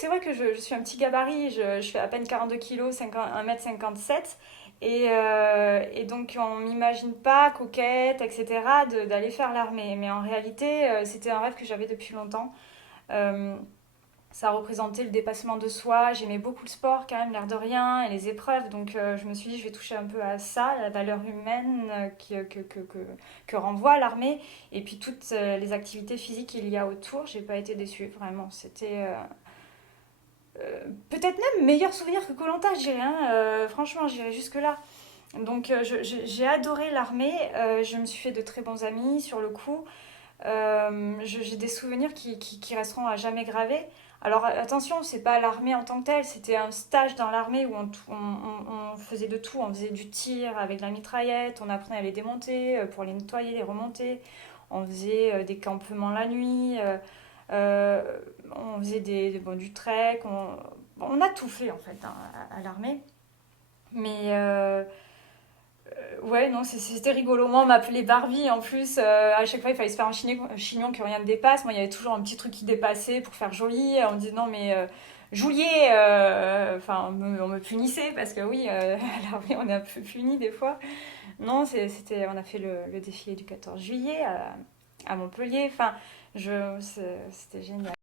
C'est vrai que je suis un petit gabarit, je fais à peine 42 kilos, 1m57. Et donc on m'imagine pas coquette, etc., d'aller faire l'armée. Mais en réalité, c'était un rêve que j'avais depuis longtemps. Euh, Ça représentait le dépassement de soi. J'aimais beaucoup le sport, quand même, l'air de rien, et les épreuves. Donc je me suis dit, je vais toucher un peu à ça, à la valeur humaine que renvoie l'armée. Et puis toutes les activités physiques qu'il y a autour. J'ai pas été déçue, vraiment. C'était peut-être même meilleur souvenir que koh je dirais. Hein. Franchement, j'irais jusque-là. Donc j'ai adoré l'armée. Je me suis fait de très bons amis sur le coup. J'ai des souvenirs qui resteront à jamais gravés. Alors attention, c'est pas l'armée en tant que telle, c'était un stage dans l'armée où on faisait de tout. On faisait du tir avec de la mitraillette, on apprenait à les démonter pour les nettoyer, les remonter. On faisait des campements la nuit, euh, on faisait bon, du trek. On a tout fait en fait hein, à l'armée. Mais ouais, non, c'était rigolo. Moi, on m'appelait Barbie en plus. À chaque fois, il fallait se faire un chignon que rien ne dépasse. Moi, il y avait toujours un petit truc qui dépassait pour faire joli. On me disait non, mais Joulier. Enfin, on me punissait parce que oui, à l'armée, on est un peu puni des fois. Non, on a fait le défilé du 14 juillet à Montpellier. Enfin, c'était génial.